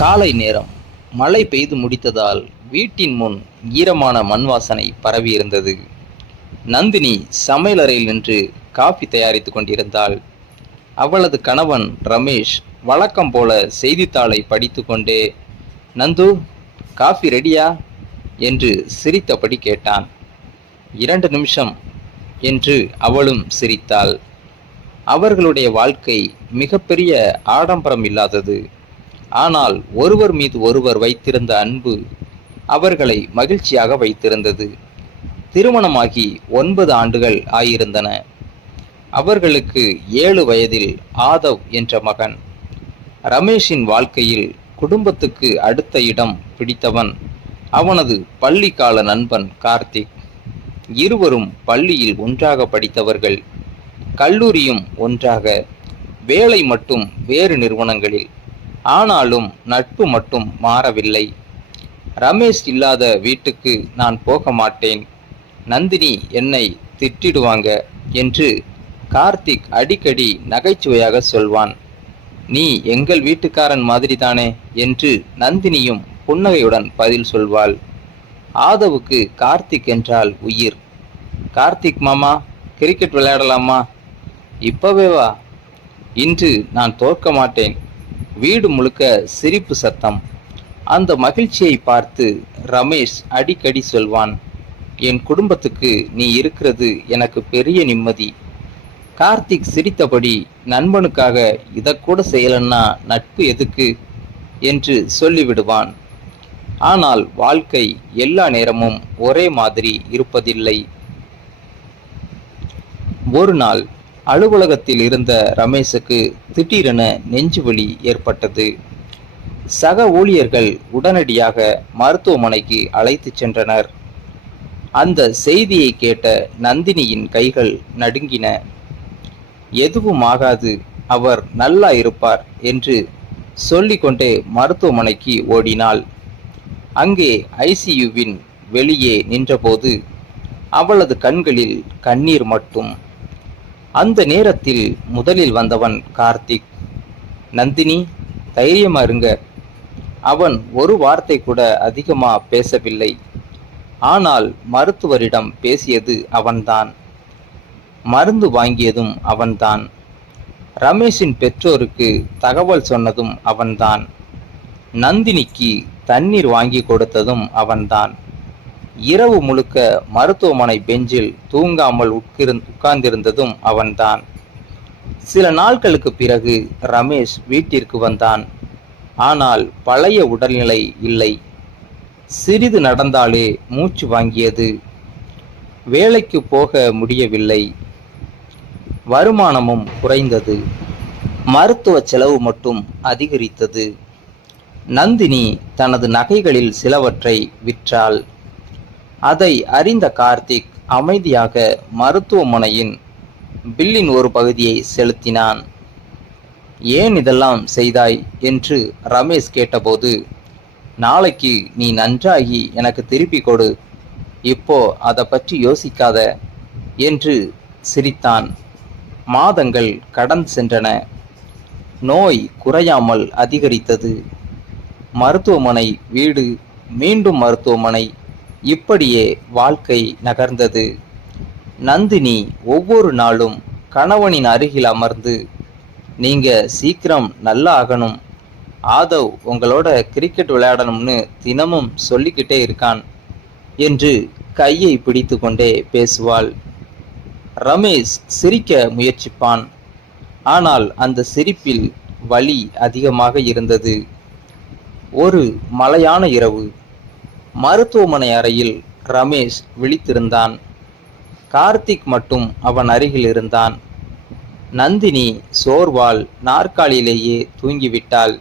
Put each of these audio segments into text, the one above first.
காலை நேரம். மழை பெய்து முடித்ததால் வீட்டின் முன் ஈரமான மண் வாசனை பரவியிருந்தது. நந்தினி சமையலறையில் நின்று காபி தயாரித்துக் கொண்டிருந்தாள். அவளது கணவன் ரமேஷ் வழக்கம் போல செய்தித்தாளை படித்து கொண்டே, "நந்து, காஃபி ரெடியா?" என்று சிரித்தபடி கேட்டான். "2 நிமிஷம்" என்று அவளும் சிரித்தாள். அவர்களுடைய வாழ்க்கை மிகப்பெரிய ஆடம்பரம் இல்லாதது. ஆனால் ஒருவர் மீது ஒருவர் வைத்திருந்த அன்பு அவர்களை மகிழ்ச்சியாக வைத்திருந்தது. திருமணமாகி 9 ஆண்டுகள் ஆயிருந்தன. அவர்களுக்கு 7 வயதில் ஆதவ் என்ற மகன். ரமேஷின் வாழ்க்கையில் குடும்பத்துக்கு அடுத்த இடம் பிடித்தவன் அவனது பள்ளிக்கால நண்பன் கார்த்திக். இருவரும் பள்ளியில் ஒன்றாக படித்தவர்கள். கல்லூரியும் ஒன்றாக, வேலை மட்டும் வேறு நிறுவனங்களில். ஆனாலும் நட்பு மட்டும் மாறவில்லை. ரமேஷ் இல்லாத வீட்டுக்கு நான் போக மாட்டேன், நந்தினி என்னை திட்டிடுவாங்க என்று கார்த்திக் அடிக்கடி நகைச்சுவையாக சொல்வான். "நீ எங்கள் வீட்டுக்காரன் மாதிரி தானே" என்று நந்தினியும் புன்னகையுடன் பதில் சொல்வாள். ஆதவுக்கு கார்த்திக் என்றால் உயிர். "கார்த்திக் மாமா, கிரிக்கெட் விளையாடலாமா?" "இப்பவே வா." "இன்று நான் தோற்க மாட்டேன்." வீடு முழுக்க சிரிப்பு சத்தம். அந்த மகிழ்ச்சியை பார்த்து ரமேஷ் அடிக்கடி சொல்வான், "என் குடும்பத்துக்கு நீ இருக்கிறது எனக்கு பெரிய நிம்மதி." கார்த்திக் சிரித்தபடி, "நண்பனுக்காக இதக்கூட செய்யலன்னா நட்பு எதுக்கு?" என்று சொல்லிவிடுவான். ஆனால் வாழ்க்கை எல்லா நேரமும் ஒரே மாதிரி இருப்பதில்லை. ஒரு நாள் அலுவலகத்தில் இருந்த ரமேஷுக்கு திடீரென நெஞ்சுவலி ஏற்பட்டது. சக ஊழியர்கள் உடனடியாக மருத்துவமனைக்கு அழைத்துச் சென்றனர். அந்த செய்தியை கேட்ட நந்தினியின் கைகள் நடுங்கின. "எதுவும் ஆகாது, அவர் நல்லா இருப்பார்" என்று சொல்லிக்கொண்டே மருத்துவமனைக்கு ஓடினாள். அங்கே ஐசியூவின் வெளியே நின்றபோது அவளது கண்களில் கண்ணீர் மட்டும். அந்த நேரத்தில் முதலில் வந்தவன் கார்த்திக். "நந்தினி, தைரியமா இருங்க." அவன் ஒரு வார்த்தை கூட அதிகமா பேசவில்லை. ஆனால் மருத்துவரிடம் பேசியது அவன்தான். மருந்து வாங்கியதும் அவன்தான். ரமேஷின் பெற்றோருக்கு தகவல் சொன்னதும் அவன்தான். நந்தினிக்கு தண்ணீர் வாங்கி கொடுத்ததும் அவன்தான். இரவு முழுக்க மருத்துவமனை பெஞ்சில் தூங்காமல் உட்கார்ந்திருந்ததும் அவன்தான். சில நாட்களுக்கு பிறகு ரமேஷ் வீட்டிற்கு வந்தான். ஆனால் பழைய உடல்நிலை இல்லை. சிறிது நடந்தாலே மூச்சு வாங்கியது. வேலைக்கு போக முடியவில்லை. வருமானமும் குறைந்தது. மருத்துவ செலவு மட்டும் அதிகரித்தது. நந்தினி தனது நகைகளில் சிலவற்றை விற்றாள். அதை அறிந்த கார்த்திக் அமைதியாக மருத்துவமனையின் பில்லின் ஒரு பகுதியை செலுத்தினான். "ஏன் இதெல்லாம் செய்தாய்?" என்று ரமேஷ் கேட்டபோது, "நாளைக்கு நீ நன்றாகி எனக்கு திருப்பி கொடு, இப்போ அதை பற்றி யோசிக்காத" என்று சிரித்தான். மாதங்கள் கடந்து சென்றன. நோய் குறையாமல் அதிகரித்தது. மருத்துவமனை, வீடு, மீண்டும் மருத்துவமனை, இப்படியே வாழ்க்கை நகர்ந்தது. நந்தினி ஒவ்வொரு நாளும் கணவனின் அருகில் அமர்ந்து, "நீங்க சீக்கிரம் நல்லா ஆகணும், ஆதவ் உங்களோட கிரிக்கெட் விளையாடணும்னு தினமும் சொல்லிக்கிட்டே இருக்கான்" என்று கையை பிடித்து கொண்டே பேசுவாள். ரமேஷ் சிரிக்க முயற்சிப்பான். ஆனால் அந்த சிரிப்பில் வலி அதிகமாக இருந்தது. ஒரு மழையான இரவு. மருத்துவமனை அறையில் ரமேஷ் விழித்திருந்தான். கார்த்திக் மட்டும் அவன் அருகில் இருந்தான். நந்தினி சோர்வால் நாற்காலியிலேயே தூங்கிவிட்டாள்.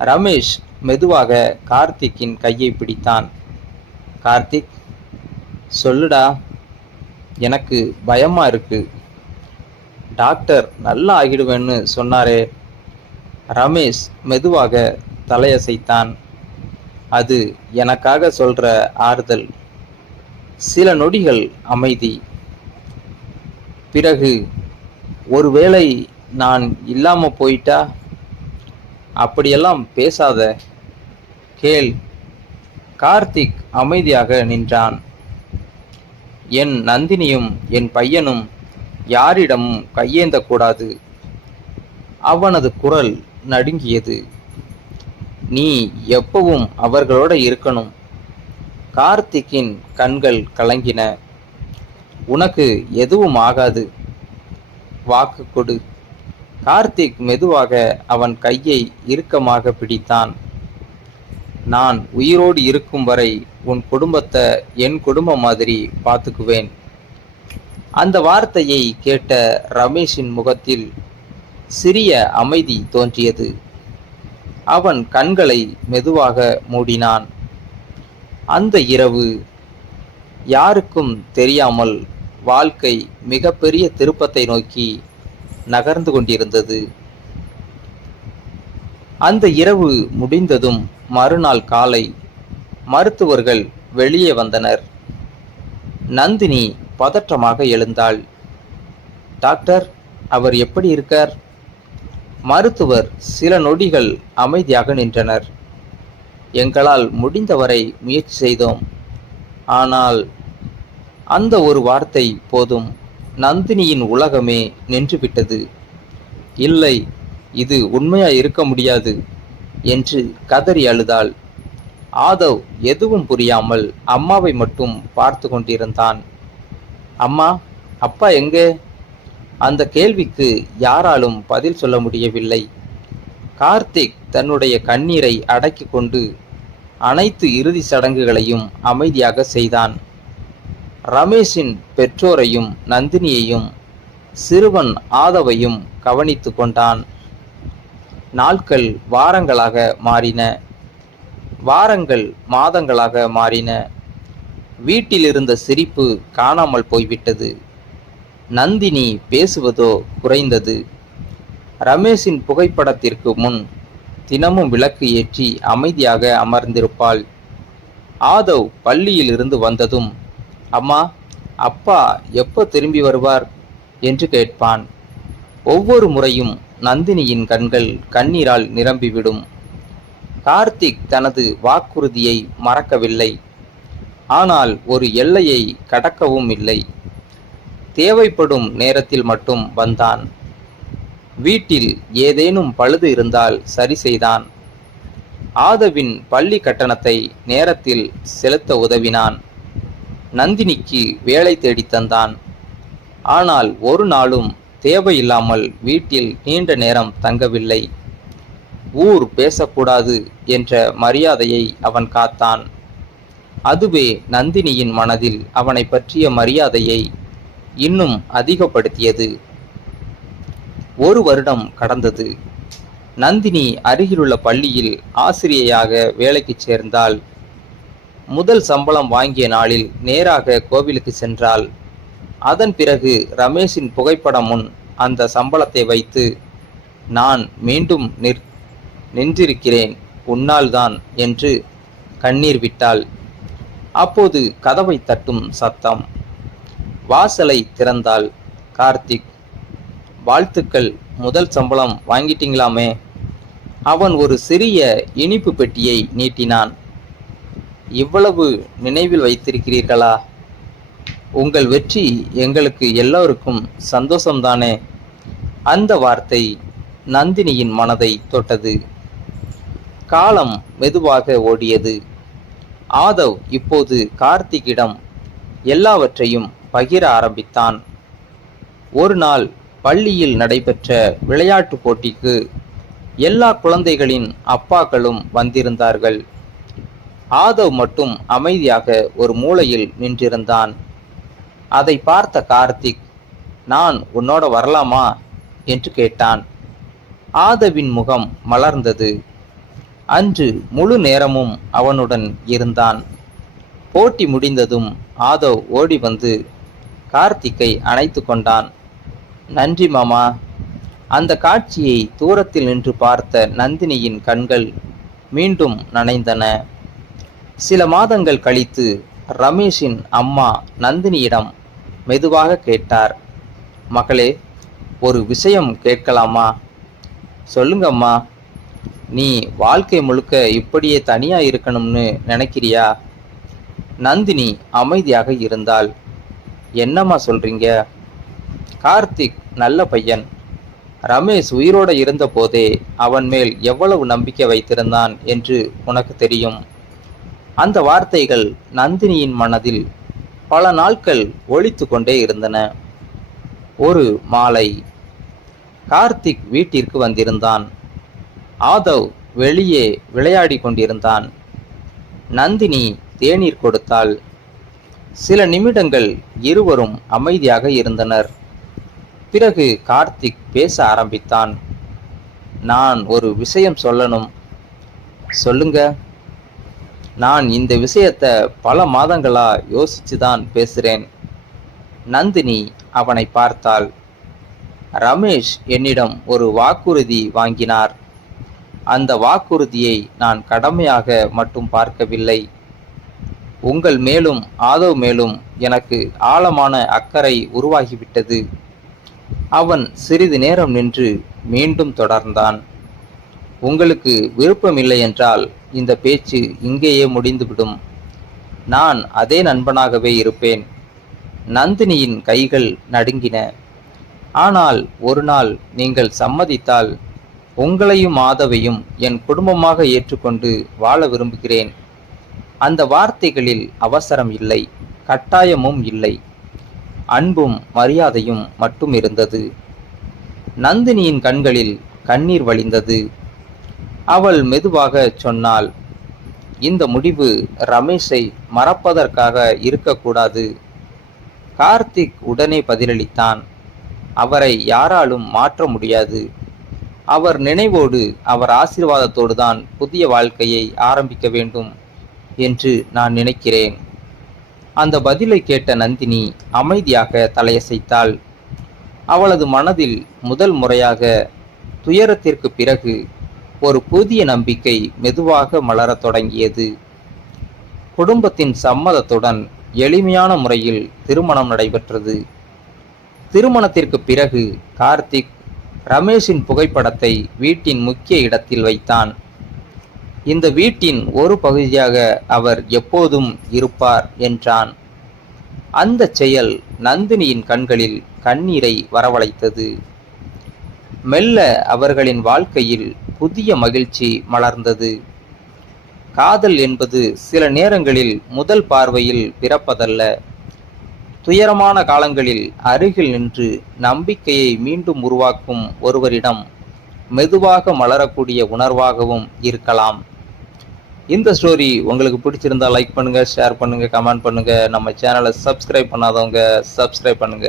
ரமேஷ் மெதுவாக கார்த்திக்கின் கையை பிடித்தான். "கார்த்திக், சொல்லுடா, எனக்கு பயமா இருக்கு. டாக்டர் நல்லா ஆகிடுவேன்னு சொன்னாரே." ரமேஷ் மெதுவாக தலையசைத்தான். "அது எனக்காக சொல்ற ஆறுதல்." சில நொடிகள் அமைதி. பிறகு, "ஒருவேளை நான் இல்லாம போயிட்டா?" அப்படியெல்லாம் பேசாத, கேள். கார்த்திக் அமைதியாக நின்றான். என் நந்தினியும் என் பையனும் யாரிடமும் கையேந்தக்கூடாது. அவனது குரல் நடுங்கியது. நீ எப்பவும் அவர்களோட இருக்கணும். கார்த்திக்கின் கண்கள் கலங்கின. உனக்கு எதுவும் ஆகாது, வாக்கு கொடு. கார்த்திக் மெதுவாக அவன் கையை இறுக்கமாக பிடித்தான். நான் உயிரோடு இருக்கும் வரை உன் குடும்பத்தை என் குடும்பம் மாதிரி பார்த்துக்குவேன். அந்த வார்த்தையை கேட்ட ரமேஷின் முகத்தில் சிறிய அமைதி தோன்றியது. அவன் கண்களை மெதுவாக மூடினான். அந்த இரவு யாருக்கும் தெரியாமல் வாழ்க்கை மிகப்பெரிய திருப்பத்தை நோக்கி நகர்ந்து கொண்டிருந்தது. அந்த இரவு முடிந்ததும் மறுநாள் காலை மருத்துவர்கள் வெளியே வந்தனர். நந்தினி பதற்றமாக எழுந்தாள். டாக்டர், அவர் எப்படி இருக்கார்? மருத்துவர் சில நொடிகள் அமைதியாக நின்றனர். எங்களால் முடிந்தவரை முயற்சி செய்தோம். ஆனால் அந்த ஒரு வார்த்தை போதும். நந்தினியின் உலகமே நின்றுவிட்டது. இல்லை, இது உண்மையா இருக்க முடியாது என்று கதறி அழுதாள். ஆதவ் எதுவும் புரியாமல் அம்மாவை மட்டும் பார்த்து கொண்டிருந்தான். அம்மா, அப்பா எங்கே? அந்த கேள்விக்கு யாராலும் பதில் சொல்ல முடியவில்லை. கார்த்திக் தன்னுடைய கண்ணீரை அடக்கி கொண்டு அனைத்து இறுதி சடங்குகளையும் அமைதியாக செய்தான். ரமேஷின் பெற்றோரையும் நந்தினியையும் சிறுவன் ஆதவையும் கவனித்து கொண்டான். நாட்கள் வாரங்களாக மாறின. வாரங்கள் மாதங்களாக மாறின. வீட்டில் இருந்த சிரிப்பு காணாமல் போய்விட்டது. நந்தினி பேசுவதோ குறைந்தது. ரமேஷின் புகைப்படத்திற்கு முன் தினமும் விளக்கு ஏற்றி அமைதியாக அமர்ந்திருப்பாள். ஆதவ் பள்ளியில் இருந்து வந்ததும், அம்மா, அப்பா எப்போ திரும்பி வருவார் என்று கேட்பான். ஒவ்வொரு முறையும் நந்தினியின் கண்கள் கண்ணீரால் நிரம்பிவிடும். கார்த்திக் தனது வாக்குறுதியை மறக்கவில்லை. ஆனால் ஒரு எல்லையை கடக்கவும் இல்லை. தேவைப்படும் நேரத்தில் மட்டும் வந்தான். வீட்டில் ஏதேனும் பழுது இருந்தால் சரி செய்தான். ஆதவின் பள்ளி கட்டணத்தை நேரத்தில் செலுத்த உதவினான். நந்தினிக்கு வேலை தேடித் தந்தான். ஆனால் ஒரு நாளும் தேவையில்லாமல் வீட்டில் நீண்ட நேரம் தங்கவில்லை. ஊர் பேசக்கூடாது என்ற மரியாதையை அவன் காத்தான். அதுவே நந்தினியின் மனதில் அவனை பற்றிய மரியாதையை இன்னும் அதிகப்படுத்தியது. 1 வருடம் கடந்தது. நந்தினி அருகிலுள்ள பள்ளியில் ஆசிரியையாக வேலைக்கு சேர்ந்தாள். முதல் சம்பளம் வாங்கிய நாளில் நேராக கோவிலுக்கு சென்றாள். அதன் பிறகு ரமேஷின் புகைப்படம் முன் அந்த சம்பளத்தை வைத்து, நான் மீண்டும் நின்றிருக்கிறேன், உன்னால்தான் என்று கண்ணீர் விட்டாள். அப்போது கதவை தட்டும் சத்தம். வாசலை திறந்தாள். கார்த்திக். வாழ்த்துக்கள், முதல் சம்பளம் வாங்கிட்டீங்களாமே. அவன் ஒரு சிறிய இனிப்பு பெட்டியை நீட்டினான். இவ்வளவு நினைவில் வைத்திருக்கிறீர்களா? உங்கள் வெற்றி எங்களுக்கு எல்லோருக்கும் சந்தோஷம்தானே? அந்த வார்த்தை நந்தினியின் மனதை தொட்டது. காலம் மெதுவாக ஓடியது. ஆதவ் இப்போது கார்த்திக்கிடம் எல்லாவற்றையும் பகிர ஆரம்பித்தான். ஒரு நாள் பள்ளியில் நடைபெற்ற விளையாட்டு போட்டிக்கு எல்லா குழந்தைகளின் அப்பாக்களும் வந்திருந்தார்கள். ஆதவ் மட்டும் அமைதியாக ஒரு மூலையில் நின்றிருந்தான். அதை பார்த்த கார்த்திக், நான் உன்னோட வரலாமா என்று கேட்டான். ஆதவின் முகம் மலர்ந்தது. அன்று முழு நேரமும் அவனுடன் இருந்தான். போட்டி முடிந்ததும் ஆதவ் ஓடி வந்து கார்த்திக்கை அணைத்து கொண்டான். நன்றி மாமா. அந்த காட்சியை தூரத்தில் நின்று பார்த்த நந்தினியின் கண்கள் மீண்டும் நனைந்தன. சில மாதங்கள் கழித்து ரமேஷின் அம்மா நந்தினியிடம் மெதுவாக கேட்டார். மகளே, ஒரு விஷயம் கேட்கலாமா? சொல்லுங்கம்மா. நீ வாழ்க்கை முழுக்க இப்படியே தனியா இருக்கணும்னு நினைக்கிறியா? நந்தினி அமைதியாக இருந்தாள். என்னம்மா சொல்றீங்க? கார்த்திக் நல்ல பையன். ரமேஷ் உயிரோட இருந்த போதே அவன் மேல் எவ்வளவு நம்பிக்கை வைத்திருந்தான் என்று உனக்கு தெரியும். அந்த வார்த்தைகள் நந்தினியின் மனதில் பல நாட்கள் ஒலித்து கொண்டே இருந்தன. ஒரு மாலை கார்த்திக் வீட்டிற்கு வந்திருந்தான். ஆதவ் வெளியே விளையாடி கொண்டிருந்தான். நந்தினி தேநீர் கொடுத்தாள். சில நிமிடங்கள் இருவரும் அமைதியாக இருந்தனர். பிறகு கார்த்திக் பேச ஆரம்பித்தான். நான் ஒரு விஷயம் சொல்லணும். சொல்லுங்க. நான் இந்த விஷயத்தை பல மாதங்களா யோசிச்சுதான் பேசுறேன். நந்தினி அவனை பார்த்தாள். ரமேஷ் என்னிடம் ஒரு வாக்குறுதி வாங்கினார். அந்த வாக்குறுதியை நான் கடமையாக மட்டும் பார்க்கவில்லை. உங்கள் மேலும் ஆதவ் மேலும் எனக்கு ஆழமான அக்கறை உருவாகிவிட்டது. அவன் சிறிது நேரம் நின்று மீண்டும் தொடர்ந்தான். உங்களுக்கு விருப்பமில்லை என்றால் இந்த பேச்சு இங்கேயே முடிந்துவிடும். நான் அதே நண்பனாகவே இருப்பேன். நந்தினியின் கைகள் நடுங்கின. ஆனால் ஒரு நாள் நீங்கள் சம்மதித்தால் உங்களையும் ஆதவையும் என் குடும்பமாக ஏற்றுக்கொண்டு வாழ விரும்புகிறேன். அந்த வார்த்தைகளில் அவசரம் இல்லை, கட்டாயமும் இல்லை. அன்பும் மரியாதையும் மட்டும் இருந்தது. நந்தினியின் கண்களில் கண்ணீர் வழிந்தது. அவள் மெதுவாக சொன்னாள், இந்த முடிவு ரமேஷை மறப்பதற்காக இருக்கக்கூடாது. கார்த்திக் உடனே பதிலளித்தான், அவரை யாராலும் மாற்ற முடியாது. அவர் நினைவோடு, அவர் ஆசீர்வாதத்தோடு தான் புதிய வாழ்க்கையை ஆரம்பிக்க வேண்டும் என்று நான் நினைக்கிறேன். அந்த பதிலை கேட்ட நந்தினி அமைதியாக தலையசைத்தாள். அவளது மனதில் முதல் முறையாக துயரத்திற்கு பிறகு ஒரு புதிய நம்பிக்கை மெதுவாக மலரத் தொடங்கியது. குடும்பத்தின் சம்மதத்துடன் எளிமையான முறையில் திருமணம் நடைபெற்றது. திருமணத்திற்கு பிறகு கார்த்திக் ரமேஷின் புகைப்படத்தை வீட்டின் முக்கிய இடத்தில் வைத்தான். இந்த வீட்டின் ஒரு பகுதியாக அவர் எப்போதும் இருப்பார் என்றான். அந்த செயல் நந்தினியின் கண்களில் கண்ணீரை வரவழைத்தது. மெல்ல அவர்களின் வாழ்க்கையில் புதிய மகிழ்ச்சி மலர்ந்தது. காதல் என்பது சில நேரங்களில் முதல் பார்வையில் பிறப்பதல்ல. துயரமான காலங்களில் அருகில் நின்று நம்பிக்கையை மீண்டும் உருவாக்கும் ஒருவரிடம் மெதுவாக மலரக்கூடிய உணர்வாகவும் இருக்கலாம். இந்த ஸ்டோரி உங்களுக்கு பிடிச்சிருந்தா லைக் பண்ணுங்க, ஷேர் பண்ணுங்க, கமெண்ட் பண்ணுங்க. நம்ம சேனலை சப்ஸ்கிரைப் பண்ணாதவங்க சப்ஸ்கிரைப் பண்ணுங்க.